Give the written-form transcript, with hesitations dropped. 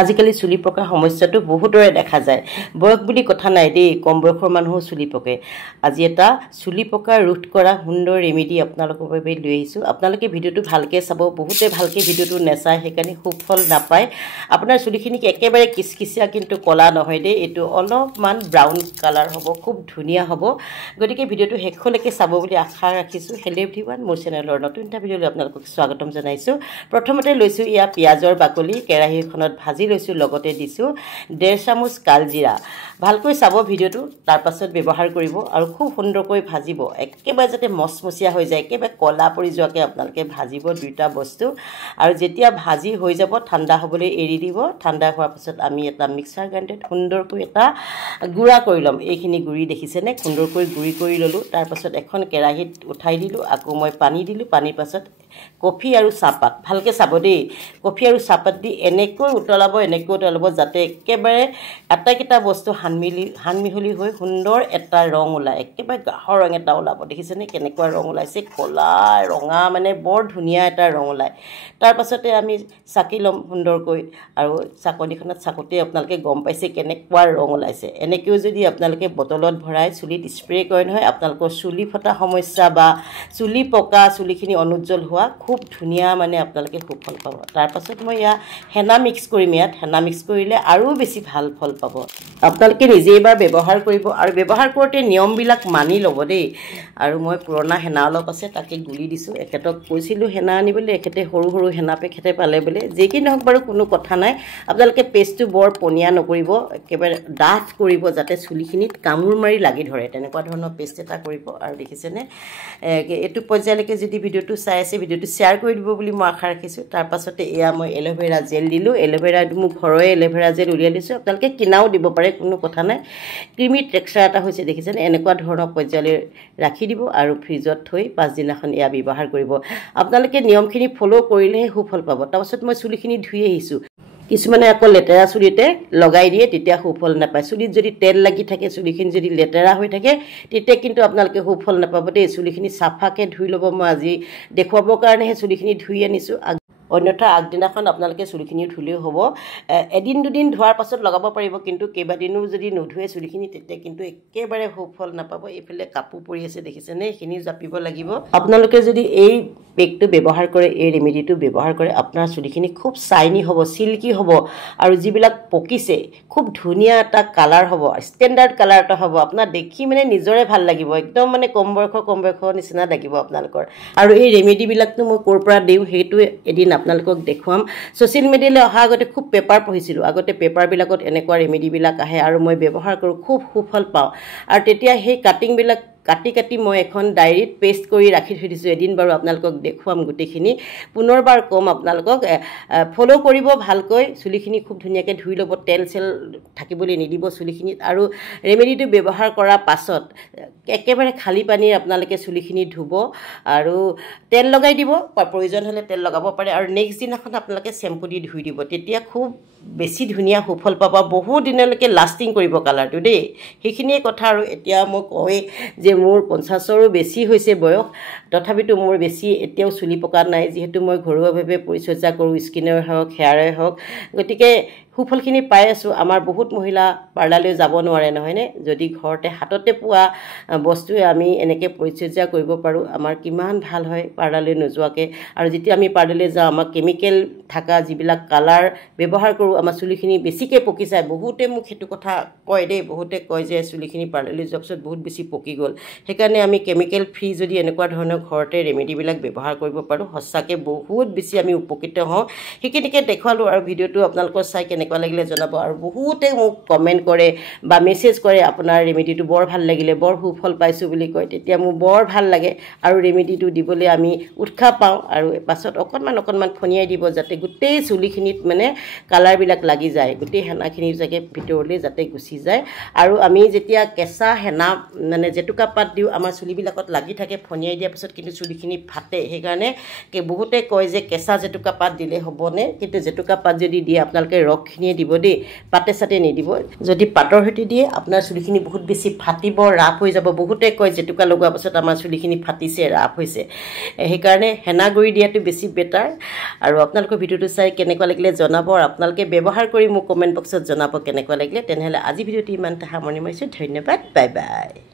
আজিকালি চুলি পকা সমস্যাটো বহুতৰে দেখা যায় বয়স বুলি কথা নাই দেই কম বয়সৰ মানুহো চুলি পকে আজি এটা চুলি পকা ৰোধ কৰা সুন্দৰ ৰেমেডি আপোনালোকৰ বাবে লৈ আহিছো আপোনালোকে ভিডিওটো ভালকে চাব বহুতে ভালকে ভিডিওটো নেচায় হেকানি সুফল নাপায় আপোনাৰ চুলিখিনি একেবাৰে কিসকিসিয়া কিন্তু কলা নহয় দেই এটো অলপমান ব্ৰাউন কালাৰ হ'ব খুব ধুনিয়া হ'ব গতিকে ভিডিওটো হেখলৈকে চাব বুলি আশা ৰাখিছো হেল্ল এভৰিৱান মোৰ চেনেলৰ নতুন এটা ভিডিওলৈ আপোনালোকক স্বাগতম জনাইছো প্ৰথমতে লৈছো ইয়া পিয়াজৰ বাকলি কেৰাহীখনত ভাজি লৈছো লগতে দিছো 1.5 চামুচ কালজিৰা ভালকৈ চাব ভিডিওটো তাৰ পাছত ব্যৱহাৰ কৰিব আৰু খুব সুন্দৰকৈ ভাজিব একেবাৰে যাতে মচমচিয়া হৈ যায় একেবাৰে কলা পৰি যোৱাকে আপোনালোকে ভাজিব দুইটা বস্তু আৰু যেতিয়া ভাজি হৈ যাব ঠাণ্ডা হ'বলৈ এৰি দিব ঠাণ্ডা হোৱাৰ পাছত আমি এটা মিক্সাৰ গ্ৰাইণ্ডাৰত সুন্দৰকৈ এটা গুড়া কৰি লম এইখিনি গুড়ি দেখিছেনে সুন্দৰকৈ গুড়ি কৰি ললো তাৰ পাছত এখন কেৰাহীত উঠাই দিলো আকৌ মই পানী দিলো পানীৰ পাছত কফি আৰু চাহপাত ভালকে চাব দেই কফি আৰু চাহপাত দি এনেকৈ উতলাব যাতে একেবাৰে আটাইকেইটা বস্তু হানমিহলি হৈ সুন্দৰ এটা ৰং ওলায় একেবাৰে গাঢ় ৰং এটা ওলাব দেখিছেনে কেনেকুৱা ৰং ওলাইছে কলা ৰঙা মানে বৰ ধুনিয়া এটা ৰং ওলায় তাৰ পাছতে আমি চাকি লম সুন্দৰকৈ আৰু চাকনিখনত চাকতে আপোনালোকে গম পাইছে কেনেকুৱা ৰং ওলাইছে এনেকৈও যদি আপোনালোকে বটলত ভৰাই চুলিত স্প্ৰে কৰে নহয় আপোনালোকৰ চুলি ফটা সমস্যা বা চুলি পকা চুলিখিনি অনুজ্জ্বল হোৱা খুব ধুনিয়া মানে আপোনালোকে সুফল পাব তাৰ পাছত মই ইয়া হেনা মিক্স কৰিম ইয়াত হেনা মিক্স কৰিলে আৰু বেছি ভাল ফল পাব আপোনালোকে নিজে এবাৰ ব্যৱহাৰ কৰিব আৰু ব্যৱহাৰ কৰোঁতে নিয়মবিলাক মানি ল'ব দেই আৰু মই পুৰণা হেনা অলপ আছে তাকে গুলি দিছোঁ এখেতক কৈছিলোঁ হেনা আনিবলৈ এখেতে সৰু সৰু হেনা পেকেটে পালে বোলে যেকি নহওক বাৰু কোনো কথা নাই আপোনালোকে পেষ্টটো বৰ পনীয়া নকৰিব একেবাৰে ডাঠ কৰিব যাতে চুলিখিনিত কামুৰ মাৰি লাগি ধৰে তেনেকুৱা ধৰণৰ পেষ্ট এটা কৰিব আৰু দেখিছেনে এইটো পৰ্যায়লৈকে যদি ভিডিওটো চাই আছে ভিডিওটো শ্বেয়াৰ কৰি দিব বুলি মই আশা ৰাখিছোঁ তাৰ পাছতে এয়া মই এলোভেৰা জেল দিলোঁ এলোভেৰা মোৰ ঘৰৰে এলোভেৰা জেল উলিয়াই দিছোঁ আপোনালোকে কিনাও দিব পাৰে কোনো কথা নাই ক্ৰিমি টেক্সচাৰ এটা হৈছে দেখিছেনে এনেকুৱা ধৰণৰ পৰ্যায়লৈ ৰাখি দিব আৰু ফ্ৰিজত থৈ পাঁচদিনাখন এয়া ব্যৱহাৰ কৰিব আপোনালোকে নিয়মখিনি ফ'ল' কৰিলেহে সুফল পাব তাৰপাছত মই চুলিখিনি ধুই আহিছোঁ কিছুমানে আকৌ লেতেৰা চুলিতে লগাই দিয়ে তেতিয়া সুফল নাপায় চুলিত যদি তেল লাগি থাকে চুলিখিনি যদি লেতেৰা হৈ থাকে তেতিয়া কিন্তু আপোনালোকে সুফল নাপাব দেই চুলিখিনি চাফাকৈ ধুই ল'ব মই আজি দেখুৱাবৰ কাৰণেহে চুলিখিনি ধুই আনিছোঁ অন্যথা আগদিনাখন আপোনালোকে চুলিখিনি ধুলেও হ'ব এদিন দুদিন ধোৱাৰ পাছত লগাব পাৰিব কিন্তু কেইবাদিনো যদি নুধুৱে চুলিখিনি তেতিয়া কিন্তু একেবাৰে সুফল নাপাব এইফালে কাপোৰ পৰি আছে দেখিছেনে এইখিনি জাপিব লাগিব আপোনালোকে যদি এই পেকটো ব্যৱহাৰ কৰে এই ৰেমেডিটো ব্যৱহাৰ কৰে আপোনাৰ চুলিখিনি খুব চাইনি হ'ব চিল্কি হ'ব আৰু যিবিলাক পকিছে খুব ধুনীয়া এটা কালাৰ হ'ব ষ্টেণ্ডাৰ্ড কালাৰ এটা হ'ব আপোনাৰ দেখি মানে নিজৰে ভাল লাগিব একদম মানে কম বয়সৰ নিচিনা লাগিব আপোনালোকৰ আৰু এই ৰেমেডিবিলাকটো মই ক'ৰ পৰা দিওঁ সেইটো এদিন আপোনালোকক দেখুৱাম সোশ্যাল মিডিয়ালৈ অহা আগতে খুব পেপাৰ পঢ়িছিলোঁ আগতে পেপাৰবিলাকত এনেকুৱা ৰেমেডিবিলাক আহে আৰু মই ব্যৱহাৰ কৰোঁ খুব সুফল পাওঁ আৰু তেতিয়া সেই কাটিংবিলাক কাটি মই এখন ডায়েৰীত পেষ্ট কৰি ৰাখি থৈ দিছোঁ এদিন বাৰু আপোনালোকক দেখুৱাম গোটেইখিনি পুনৰবাৰ কম আপোনালোকক ফ'ল' কৰিব ভালকৈ চুলিখিনি খুব ধুনীয়াকৈ ধুই ল'ব তেল চেল থাকিবলৈ নিদিব চুলিখিনিত আৰু ৰেমেডিটো ব্যৱহাৰ কৰাৰ পাছত একেবাৰে খালী পানীৰ আপোনালোকে চুলিখিনি ধুব আৰু তেল লগাই দিব প্ৰয়োজন হ'লে তেল লগাব পাৰে আৰু নেক্সট দিনাখন আপোনালোকে চেম্পু দি ধুই দিব তেতিয়া খুব বেছি ধুনীয়া সুফল পাব বহুত দিনলৈকে লাষ্টিং কৰিব কালাৰটো দেই সেইখিনিয়ে কথা আৰু এতিয়া মই কওঁৱেই যে মোৰ 50ৰো বেছি হৈছে বয়স তথাপিতো মোৰ বেছি এতিয়াও চুলি পকা নাই যিহেতু মই ঘৰুৱাভাৱে পৰিচৰ্যা কৰোঁ স্কিনৰ হওক হেয়াৰে হওক গতিকে সুফলখিনি পাই আছোঁ আমাৰ বহুত মহিলা পাৰ্লাৰলৈ যাব নোৱাৰে নহয়নে যদি ঘৰতে হাততে পোৱা বস্তুৱে আমি এনেকৈ পৰিচৰ্যা কৰিব পাৰোঁ আমাৰ কিমান ভাল হয় পাৰ্লাৰলৈ নোযোৱাকৈ আৰু যেতিয়া আমি পাৰ্লাৰলৈ যাওঁ আমাৰ কেমিকেল থকা যিবিলাক কালাৰ ব্যৱহাৰ কৰোঁ আমাৰ চুলিখিনি বেছিকৈ পকি যায় বহুতে মোক সেইটো কথা কয় দেই বহুতে কয় যে চুলিখিনি পাৰ্লাৰলৈ যোৱাৰ পিছত বহুত বেছি পকি গ'ল সেইকাৰণে আমি কেমিকেল ফ্ৰী যদি এনেকুৱা ধৰণৰ ঘৰতে ৰেমেডিবিলাক ব্যৱহাৰ কৰিব পাৰোঁ সঁচাকৈ বহুত বেছি আমি উপকৃত হওঁ সেইখিনিকে দেখুৱালোঁ আৰু ভিডিঅ'টো আপোনালোকৰ চাই কেনেকুৱা লাগিলে জনাব আৰু বহুতে মোক কমেণ্ট কৰে বা মেছেজ কৰে আপোনাৰ ৰেমেডিটো বৰ ভাল লাগিলে বৰ সুফল পাইছোঁ বুলি কয় তেতিয়া মোৰ বৰ ভাল লাগে আৰু ৰেমেডিটো দিবলৈ আমি উৎসাহ পাওঁ আৰু পাছত অকণমান ফনিয়াই দিব যাতে গোটেই চুলিখিনিত মানে কালাৰবিলাক লাগি যায় গোটেই হেনাখিনি যাতে ভিতৰলৈ যাতে গুচি যায় আৰু আমি যেতিয়া কেঁচা হেনা মানে জেতুকা পাত দিওঁ আমাৰ চুলিবিলাকত লাগি থাকে ফনিয়াই দিয়াৰ পিছত কিন্তু চুলিখিনি ফাটে সেইকাৰণে বহুতে কয় যে কেঁচা জেতুকা পাত দিলে হ'বনে কিন্তু জেতুকা পাত যদি দিয়ে আপোনালোকে ৰস পাতখিনিয়ে দিব দেই, পাতে চাতে নিদিব। যদি পাতৰ সৈতে দিয়ে আপোনাৰ চুলিখিনি বহুত বেছি ফাটিব, ৰাফ হৈ যাব। বহুতে কয় জেতুকা লগোৱাৰ পাছত আমাৰ চুলিখিনি ফাটিছে, ৰাফ হৈছে। সেইকাৰণে হেনা গুড়ি দিয়াটো বেছি বেটাৰ। আৰু আপোনালোকৰ ভিডিঅ'টো চাই কেনেকুৱা লাগিলে জনাব, আৰু আপোনালোকে ব্যৱহাৰ কৰি মোক কমেণ্ট বক্সত জনাব কেনেকুৱা লাগিলে। তেনেহ'লে আজি ভিডিঅ'টো ইমানতে সামৰণি মাৰিছোঁ। ধন্যবাদ, বাই বাই।